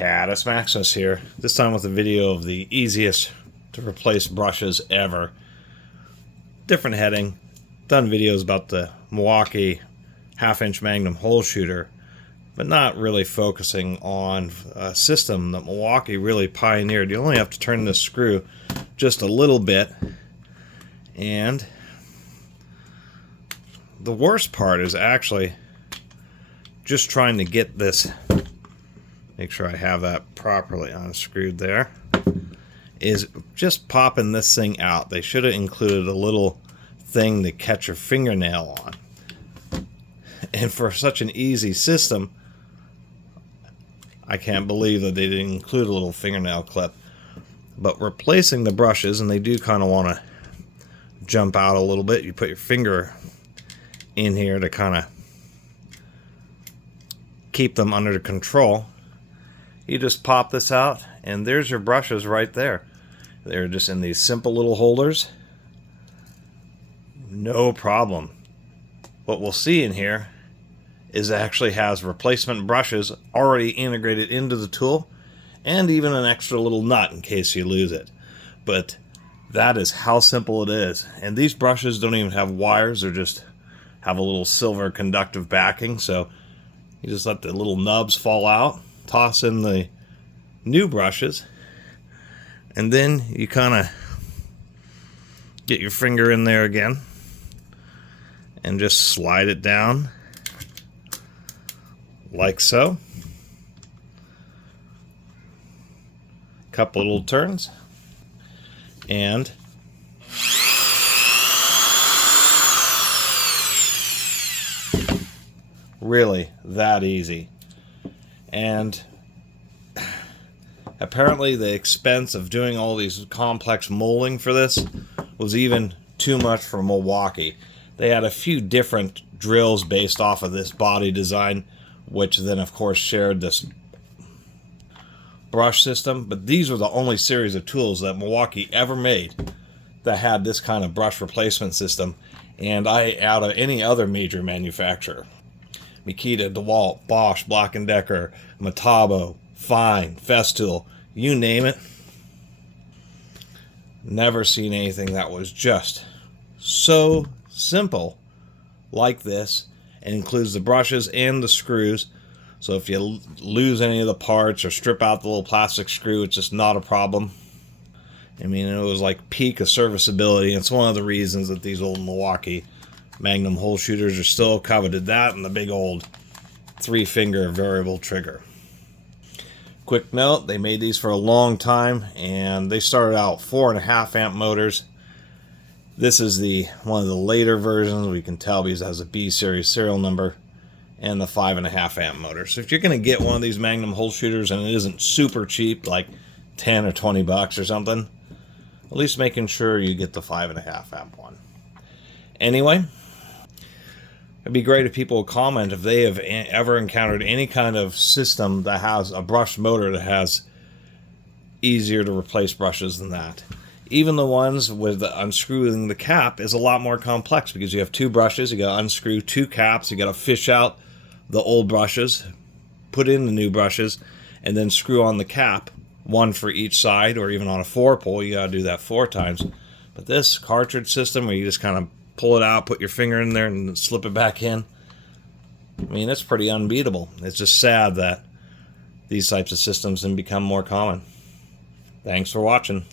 Catus Maximus here, this time with a video of the easiest to replace brushes ever. Different heading. Done videos about the Milwaukee 1/2-inch Magnum hole shooter, but not really focusing on a system that Milwaukee really pioneered. You only have to turn this screw just a little bit, and the worst part is actually just trying to get this, make sure I have that properly unscrewed there, is just popping this thing out. They should have included a little thing to catch your fingernail on. And for such an easy system, I can't believe that they didn't include a little fingernail clip. But replacing the brushes, and they do kind of want to jump out a little bit, you put your finger in here to kind of keep them under control. You just pop this out, and there's your brushes right there. They're just in these simple little holders. No problem. What we'll see in here is it actually has replacement brushes already integrated into the tool, and even an extra little nut in case you lose it. But that is how simple it is. And these brushes don't even have wires, they're just have a little silver conductive backing, so you just let the little nubs fall out, toss in the new brushes, and then you kind of get your finger in there again and just slide it down like so. Couple little turns, and really that easy. And apparently the expense of doing all these complex molding for this was even too much for Milwaukee. They had a few different drills based off of this body design, which then of course shared this brush system, but these were the only series of tools that Milwaukee ever made that had this kind of brush replacement system. And out of any other major manufacturer, Makita, DeWalt, Bosch, Black & Decker, Metabo, Fine, Festool, you name it, never seen anything that was just so simple like this, and includes the brushes and the screws. So if you lose any of the parts or strip out the little plastic screw, it's just not a problem. I mean, it was like peak of serviceability. It's one of the reasons that these old Milwaukee Magnum hole shooters are still coveted. That and the big old 3-finger variable trigger. Quick note, they made these for a long time, and they started out 4.5 amp motors. This is one of the later versions. We can tell because it has a B series serial number, and the 5.5 amp motor. So if you're going to get one of these Magnum hole shooters and it isn't super cheap, like 10 or 20 bucks or something, at least making sure you get the 5.5 amp one. Anyway, it'd be great if people would comment if they have ever encountered any kind of system that has a brush motor that has easier to replace brushes than that. Even the ones with unscrewing the cap is a lot more complex, because you have 2 brushes, you got to unscrew 2 caps, you got to fish out the old brushes, put in the new brushes, and then screw on the cap, 1 for each side, or even on a 4-pole, you got to do that 4 times. But this cartridge system, where you just kind of pull it out, put your finger in there, and slip it back in, I mean, it's pretty unbeatable. It's just sad that these types of systems can become more common. Thanks for watching.